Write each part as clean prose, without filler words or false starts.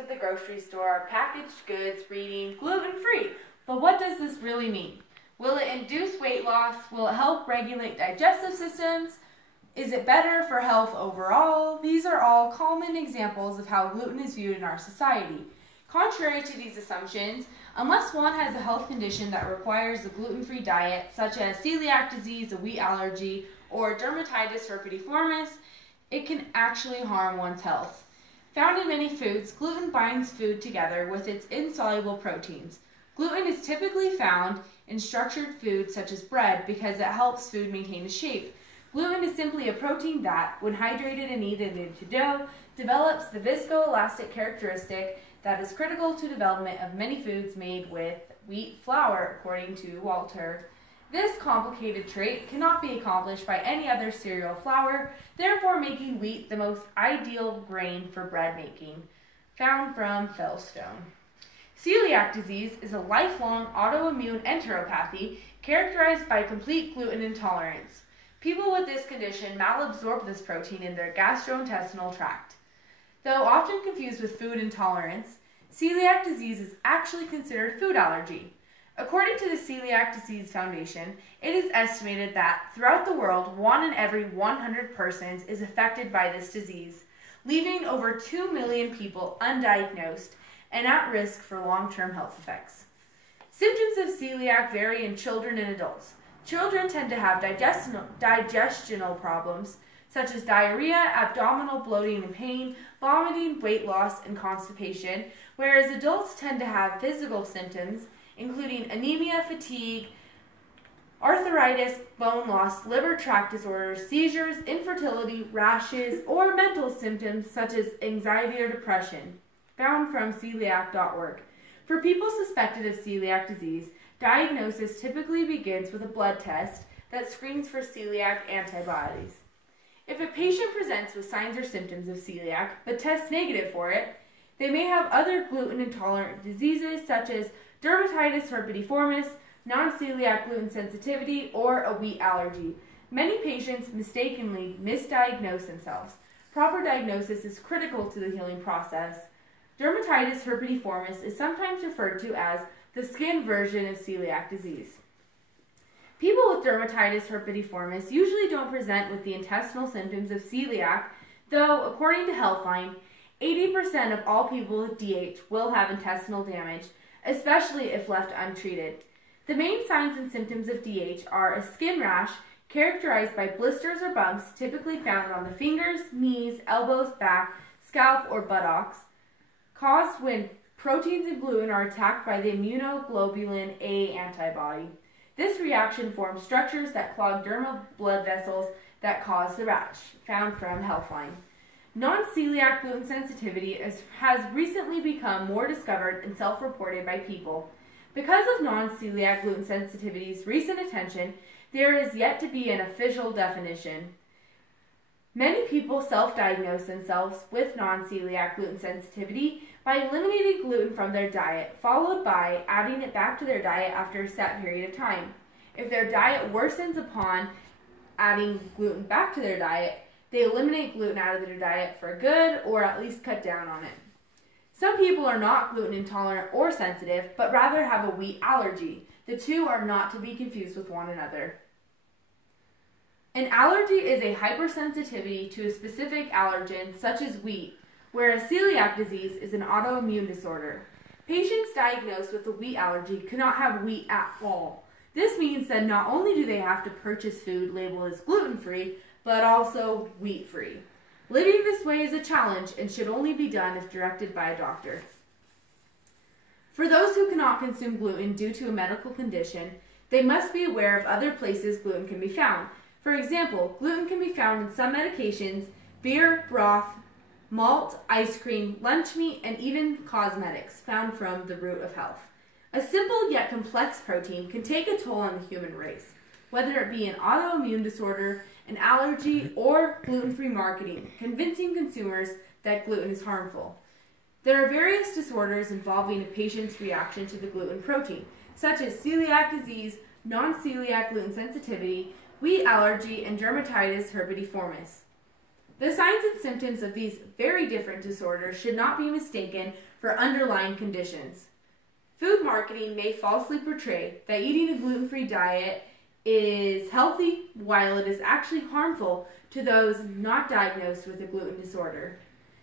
at the grocery store are packaged goods reading gluten-free. But what does this really mean? Will it induce weight loss? Will it help regulate digestive systems? Is it better for health overall? These are all common examples of how gluten is viewed in our society. Contrary to these assumptions, unless one has a health condition that requires a gluten-free diet, such as celiac disease, a wheat allergy, or dermatitis herpetiformis, it can actually harm one's health. Found in many foods, gluten binds food together with its insoluble proteins. Gluten is typically found in structured foods such as bread because it helps food maintain its shape. Gluten is simply a protein that, when hydrated and kneaded into dough, develops the viscoelastic characteristic that is critical to development of many foods made with wheat flour, according to Walter. This complicated trait cannot be accomplished by any other cereal flour, therefore making wheat the most ideal grain for bread making. Found from Fellstone. Celiac disease is a lifelong autoimmune enteropathy characterized by complete gluten intolerance. People with this condition malabsorb this protein in their gastrointestinal tract. Though often confused with food intolerance, celiac disease is actually considered food allergy. According to the Celiac Disease Foundation, it is estimated that throughout the world, 1 in every 100 persons is affected by this disease, leaving over 2 million people undiagnosed and at risk for long-term health effects. Symptoms of celiac vary in children and adults. Children tend to have digestional problems, such as diarrhea, abdominal bloating and pain, vomiting, weight loss, and constipation, whereas adults tend to have physical symptoms, including anemia, fatigue, arthritis, bone loss, liver tract disorders, seizures, infertility, rashes, or mental symptoms such as anxiety or depression. Found from celiac.org. For people suspected of celiac disease, diagnosis typically begins with a blood test that screens for celiac antibodies. If a patient presents with signs or symptoms of celiac but tests negative for it, they may have other gluten-intolerant diseases such as dermatitis herpetiformis, non-celiac gluten sensitivity, or a wheat allergy. Many patients mistakenly misdiagnose themselves. Proper diagnosis is critical to the healing process. Dermatitis herpetiformis is sometimes referred to as the skin version of celiac disease. People with dermatitis herpetiformis usually don't present with the intestinal symptoms of celiac, though, according to Healthline, 80% of all people with DH will have intestinal damage, especially if left untreated. The main signs and symptoms of DH are a skin rash characterized by blisters or bumps typically found on the fingers, knees, elbows, back, scalp, or buttocks, caused when proteins in gluten are attacked by the immunoglobulin A antibody. This reaction forms structures that clog dermal blood vessels that cause the rash, found from Healthline. Non-celiac gluten sensitivity has recently become more discovered and self-reported by people. Because of non-celiac gluten sensitivity's recent attention, there is yet to be an official definition. Many people self-diagnose themselves with non-celiac gluten sensitivity by eliminating gluten from their diet, followed by adding it back to their diet after a set period of time. If their diet worsens upon adding gluten back to their diet, they eliminate gluten out of their diet for good or at least cut down on it. Some people are not gluten intolerant or sensitive, but rather have a wheat allergy. The two are not to be confused with one another. An allergy is a hypersensitivity to a specific allergen, such as wheat, whereas celiac disease is an autoimmune disorder. Patients diagnosed with a wheat allergy cannot have wheat at all. This means that not only do they have to purchase food labeled as gluten-free, but also wheat-free. Living this way is a challenge and should only be done if directed by a doctor. For those who cannot consume gluten due to a medical condition, they must be aware of other places gluten can be found. For example, gluten can be found in some medications, beer, broth, malt, ice cream, lunch meat, and even cosmetics, found from The Root of Health. A simple yet complex protein can take a toll on the human race, whether it be an autoimmune disorder, an allergy, or gluten-free marketing, convincing consumers that gluten is harmful. There are various disorders involving a patient's reaction to the gluten protein, such as celiac disease, non-celiac gluten sensitivity, wheat allergy, and dermatitis herpetiformis. The signs and symptoms of these very different disorders should not be mistaken for underlying conditions. Food marketing may falsely portray that eating a gluten-free diet is healthy while it is actually harmful to those not diagnosed with a gluten disorder.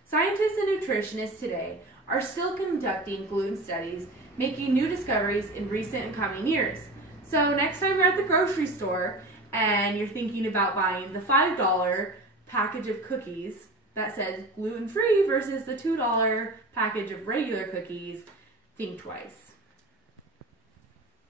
Scientists and nutritionists today are still conducting gluten studies, making new discoveries in recent and coming years. So next time you're at the grocery store and you're thinking about buying the $5 package of cookies that says gluten-free versus the $2 package of regular cookies, think twice.